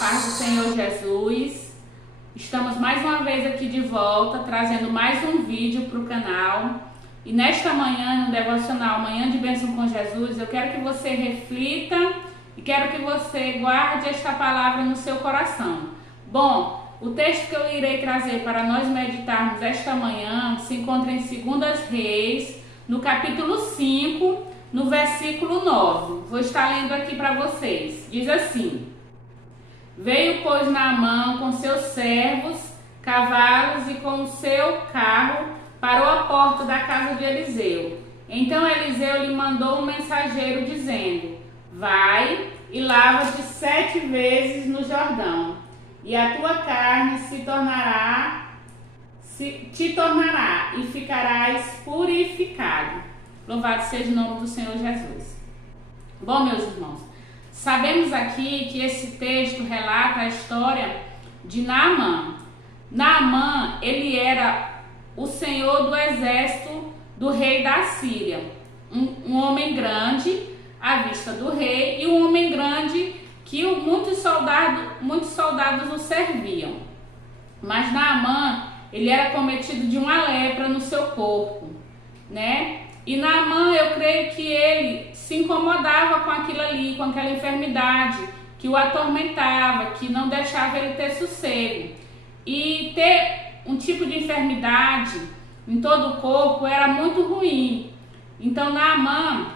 paz do Senhor Jesus. Estamos mais uma vez aqui de volta, trazendo mais um vídeo para o canal. E nesta manhã, no devocional Manhã de Bênção com Jesus, eu quero que você reflita e quero que você guarde esta palavra no seu coração. Bom, o texto que eu irei trazer para nós meditarmos esta manhã se encontra em 2 Reis, no capítulo 5, no versículo 9. Vou estar lendo aqui para vocês. Diz assim: Veio, pois, Naamã com seus servos, cavalos e com o seu carro, parou à porta da casa de Eliseu. Então Eliseu lhe mandou um mensageiro dizendo: Vai e lava-te 7 vezes no Jordão, e a tua carne te tornará e ficarás purificado. Louvado seja o nome do Senhor Jesus. Bom, meus irmãos, sabemos aqui que esse texto relata a história de Naamã. Naamã, ele era o senhor do exército do rei da Síria. Um homem grande à vista do rei e um homem grande que muitos soldados o serviam. Mas Naamã, ele era cometido de uma lepra no seu corpo, né? E Naamã, eu creio que ele se incomodava com aquilo ali, com aquela enfermidade que o atormentava, que não deixava ele ter sossego. E ter um tipo de enfermidade em todo o corpo era muito ruim. Então Naamã,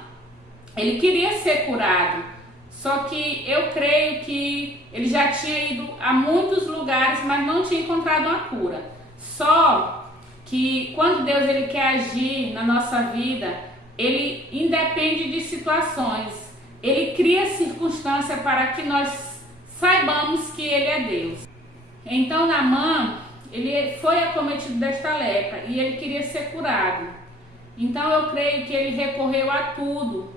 ele queria ser curado. Só que eu creio que ele já tinha ido a muitos lugares, mas não tinha encontrado uma cura. Só que quando Deus ele quer agir na nossa vida, ele independe de situações. Ele cria circunstâncias para que nós saibamos que ele é Deus. Então Naamã, ele foi acometido desta lepra e ele queria ser curado. Então eu creio que ele recorreu a tudo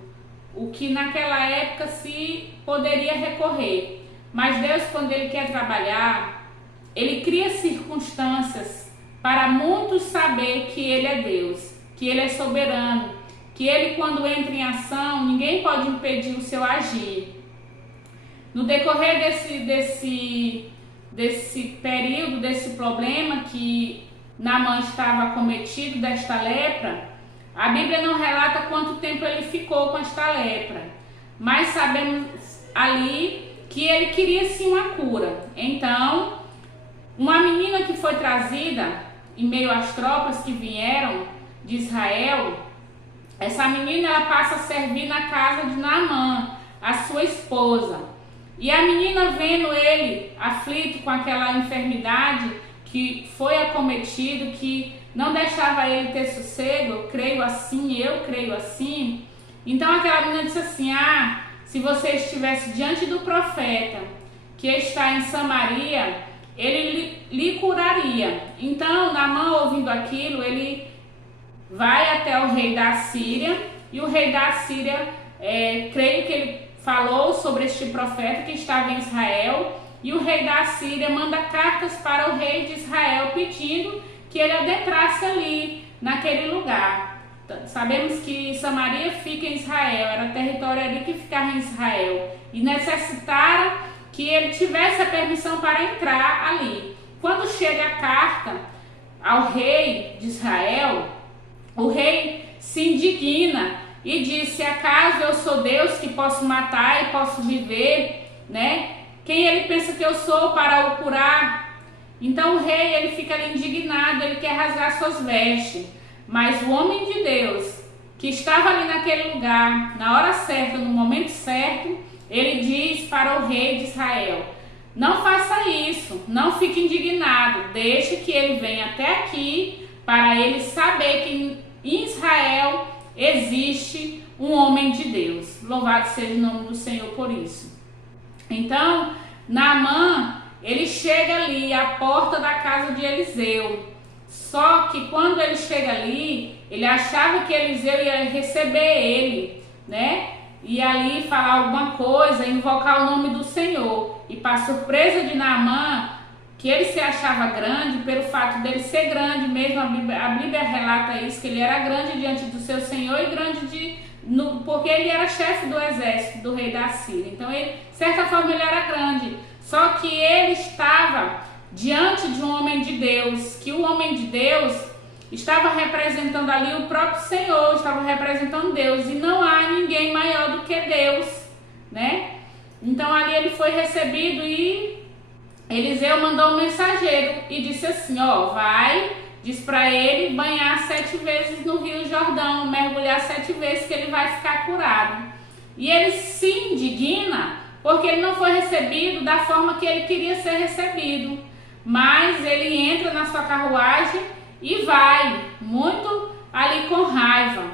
o que naquela época se poderia recorrer. Mas Deus, quando ele quer trabalhar, ele cria circunstâncias para muitos saber que ele é Deus, que ele é soberano, que ele, quando entra em ação, ninguém pode impedir o seu agir. No decorrer desse período, desse problema que Naamã estava acometido desta lepra, a Bíblia não relata quanto tempo ele ficou com esta lepra, mas sabemos ali que ele queria sim uma cura. Então, uma menina que foi trazida em meio às tropas que vieram de Israel, essa menina ela passa a servir na casa de Naamã, a sua esposa. E a menina, vendo ele aflito com aquela enfermidade que foi acometido, que não deixava ele ter sossego, eu creio assim. Então aquela menina disse assim: se você estivesse diante do profeta que está em Samaria, ele lhe curaria. Então Naamã, ouvindo aquilo, ele vai até o rei da Síria, e o rei da Síria, creio que ele falou sobre este profeta que estava em Israel, e o rei da Síria manda cartas para o rei de Israel pedindo que ele adentrasse ali, naquele lugar. Sabemos que Samaria fica em Israel, era território ali que ficava em Israel, e necessitaram que ele tivesse a permissão para entrar ali. Quando chega a carta ao rei de Israel, o rei se indigna e disse: acaso eu sou Deus que posso matar e posso viver, né? Quem ele pensa que eu sou para o curar? Então o rei, ele fica ali indignado, ele quer rasgar suas vestes. Mas o homem de Deus, que estava ali naquele lugar, na hora certa, no momento certo, ele diz para o rei de Israel: não faça isso, não fique indignado, deixe que ele venha até aqui para ele saber que em Israel existe um homem de Deus. Louvado seja o nome do Senhor por isso. Então, Naamã, ele chega ali à porta da casa de Eliseu. Só que quando ele chega ali, ele achava que Eliseu ia receber ele, né? E ali falar alguma coisa, invocar o nome do Senhor. E para surpresa de Naamã, que ele se achava grande, pelo fato dele ser grande mesmo, a Bíblia relata isso, que ele era grande diante do seu Senhor e grande porque ele era chefe do exército do rei da Síria. Então, ele, de certa forma, ele era grande. Só que que ele estava diante de um homem de Deus, que o homem de Deus estava representando ali o próprio Senhor, estava representando Deus, e não há ninguém maior do que Deus, né? Então ali ele foi recebido e Eliseu mandou um mensageiro e disse assim, ó, vai, diz para ele banhar 7 vezes no Rio Jordão, mergulhar 7 vezes que ele vai ficar curado. E ele se indigna porque ele não foi recebido da forma que ele queria ser recebido, mas ele entra na sua carruagem e vai, muito ali com raiva.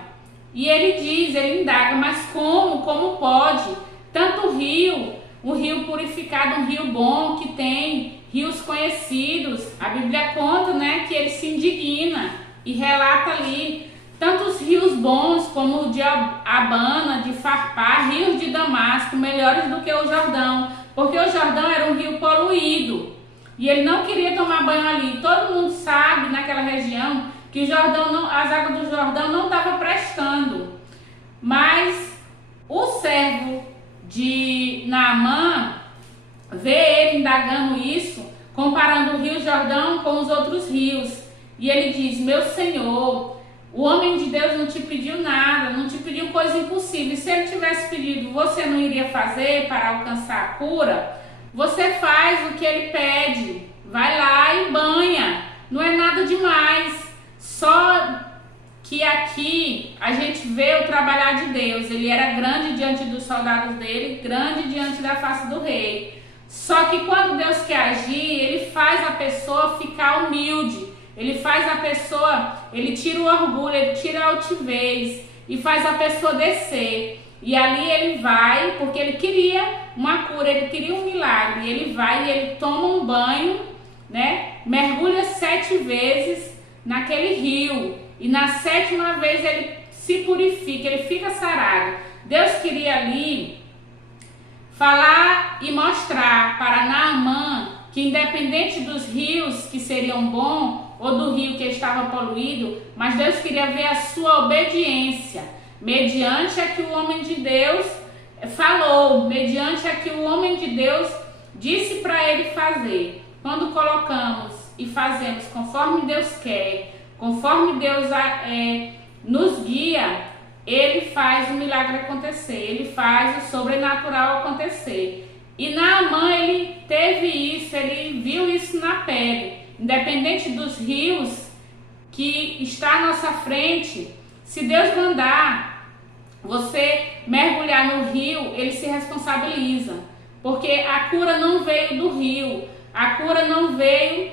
E ele diz, ele indaga, mas como pode? Tanto rio, um rio purificado, um rio bom, que tem rios conhecidos. A Bíblia conta, né, que ele se indigna e relata ali tantos rios bons como o de Abana, de Farpar, rios de Damasco, melhores do que o Jordão, porque o Jordão era um rio poluído. E ele não queria tomar banho ali. Todo mundo sabe naquela região que o Jordão não, as águas do Jordão não estavam prestando. Mas o servo de Naamã vê ele indagando isso, comparando o Rio Jordão com os outros rios. E ele diz, meu senhor, o homem de Deus não te pediu nada, não te pediu coisa impossível. Se ele tivesse pedido, você não iria fazer para alcançar a cura? Você faz o que ele pede, vai lá e banha, não é nada demais. Só que aqui a gente vê o trabalhar de Deus. Ele era grande diante dos soldados dele, grande diante da face do rei. Só que quando Deus quer agir, ele faz a pessoa ficar humilde, ele faz a pessoa, ele tira o orgulho, ele tira a altivez e faz a pessoa descer. E ali ele vai, porque ele queria uma cura, ele queria um milagre. E ele vai e ele toma um banho, né? Mergulha 7 vezes naquele rio. E na 7ª vez ele se purifica, ele fica sarado. Deus queria ali falar e mostrar para Naamã que independente dos rios que seriam bons ou do rio que estava poluído, mas Deus queria ver a sua obediência, mediante a que o homem de Deus falou, mediante a que o homem de Deus disse para ele fazer. Quando colocamos e fazemos conforme Deus quer, conforme Deus nos guia, ele faz o milagre acontecer, ele faz o sobrenatural acontecer. E Naamã, ele teve isso, ele viu isso na pele. Independente dos rios que está à nossa frente, se Deus mandar você mergulhar no rio, ele se responsabiliza. Porque a cura não veio do rio, a cura não veio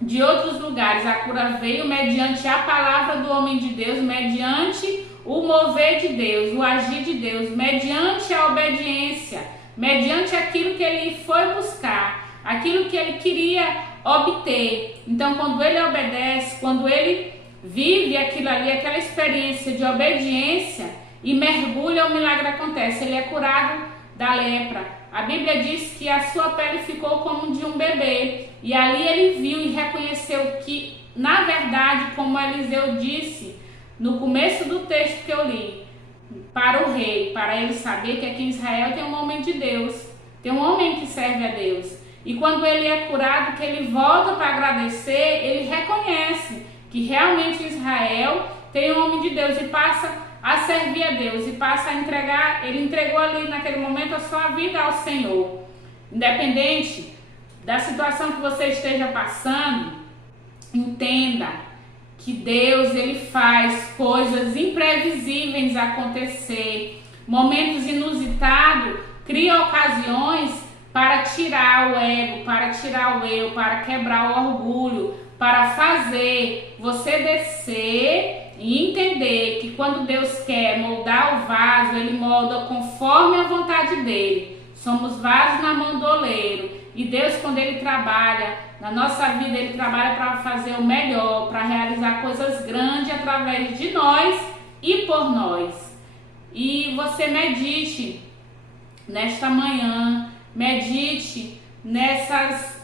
de outros lugares, a cura veio mediante a palavra do homem de Deus, mediante o mover de Deus, o agir de Deus, mediante a obediência, mediante aquilo que ele foi buscar, aquilo que ele queria obter. Então, quando ele obedece, quando ele vive aquilo ali, aquela experiência de obediência e mergulha, o milagre acontece. Ele é curado da lepra. A Bíblia diz que a sua pele ficou como de um bebê. E ali ele viu e reconheceu que, na verdade, como Eliseu disse no começo do texto que eu li, para o rei, para ele saber que aqui em Israel tem um homem de Deus, tem um homem que serve a Deus. E quando ele é curado, que ele volta para agradecer, ele reconhece que realmente Israel tem um homem de Deus e passa a servir a Deus e passa a entregar. Ele entregou ali naquele momento a sua vida ao Senhor. Independente da situação que você esteja passando, entenda que Deus, ele faz coisas imprevisíveis acontecer. Momentos inusitados cria ocasiões para tirar o ego, para tirar o eu, para quebrar o orgulho, para fazer você descer e entender que quando Deus quer moldar o vaso, ele molda conforme a vontade dele. Somos vasos na mão do oleiro. E Deus, quando ele trabalha na nossa vida, ele trabalha para fazer o melhor, para realizar coisas grandes através de nós e por nós. E você medite nesta manhã, medite nessas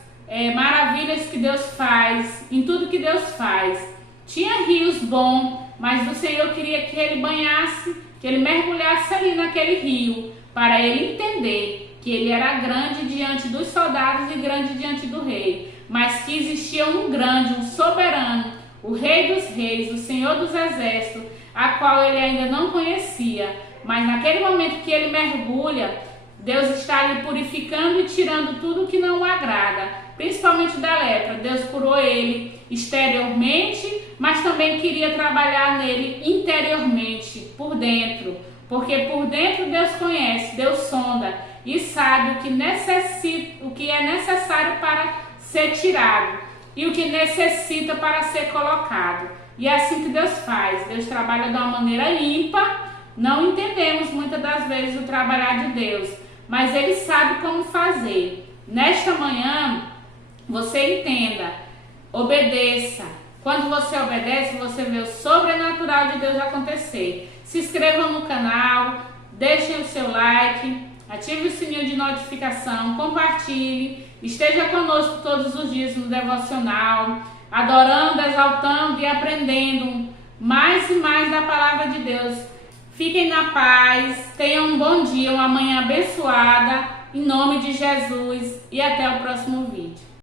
maravilhas que Deus faz, em tudo que Deus faz. Tinha rios bons, mas o Senhor queria que ele banhasse, que ele mergulhasse ali naquele rio, para ele entender que ele era grande diante dos soldados e grande diante do rei, mas que existia um grande, um soberano, o Rei dos Reis, o Senhor dos Exércitos, a qual ele ainda não conhecia. Mas naquele momento que ele mergulha, Deus está ali purificando e tirando tudo que não o agrada, principalmente da lepra. Deus curou ele exteriormente, mas também queria trabalhar nele interiormente, por dentro. Porque por dentro Deus conhece, Deus sonda e sabe o que é necessário para ser tirado e o que necessita para ser colocado. E é assim que Deus faz. Deus trabalha de uma maneira ímpar. Não entendemos muitas das vezes o trabalhar de Deus, mas Ele sabe como fazer. Nesta manhã, você entenda, obedeça. Quando você obedece, você vê o sobrenatural de Deus acontecer. Se inscrevam no canal, deixem o seu like, ative o sininho de notificação, compartilhe, esteja conosco todos os dias no devocional, adorando, exaltando e aprendendo mais e mais da palavra de Deus. Fiquem na paz, tenham um bom dia, uma manhã abençoada, em nome de Jesus, e até o próximo vídeo.